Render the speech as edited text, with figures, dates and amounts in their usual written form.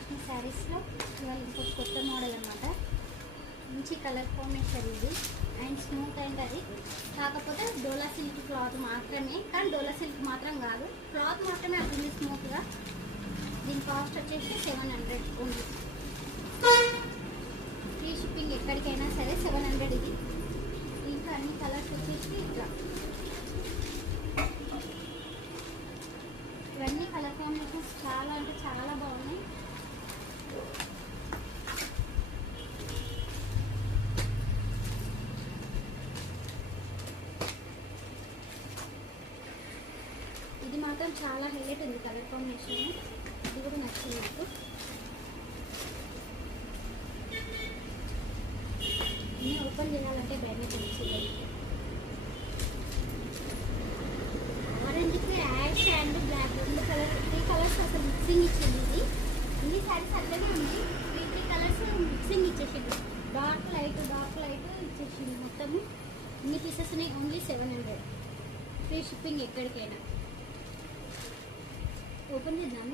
లక్ష్మి శారీస్లో ఇవాళ ఇంకొక కొత్త మోడల్ అనమాట. మంచి కలర్ కాంబినేషన్ ఇది అండ్ స్మూత్ అండ్ అది కాకపోతే డోలా సిల్క్ క్లాత్ మాత్రమే, కానీ డోలా సిల్క్ మాత్రం కాదు, క్లాత్ మాత్రమే అట్లుంది స్మూత్గా. దీని కాస్ట్ వచ్చేసి 700 ఉంది. ఫ్రీ షిప్పింగ్ ఎక్కడికైనా సరే 700 ఇది. ఇంకా అన్ని కలర్స్ వచ్చేసి ఇట్లా ఇవన్నీ కలర్ కాంబినేషన్స్ చాలా అంటే చాలా బాగున్నాయి. ఇది మాత్రం చాలా హైలైట్ ఉంది కలర్ కాంబినేషన్, ఇది కూడా నచ్చింది నాకు. అన్నీ ఓపెన్ చేయాలంటే భయమే తెలిసింది. ఆరెంజ్కి యాష్ అండ్ బ్లాక్ రెండు కలర్ 3 కలర్స్ అసలు మిక్సింగ్ ఇచ్చింది. ఇది శారీస్ అట్లనే ఉంది, 3 కలర్స్ మిక్సింగ్ ఇచ్చేసింది. డార్క్ లైట్ ఇచ్చేసింది. మొత్తం ఇన్ని పీసెస్ ఉన్నాయి. ఓన్లీ 700. ఫ్రీ షిప్పింగ్ ఎక్కడికైనా. ఓపెన్ చేద్దాం.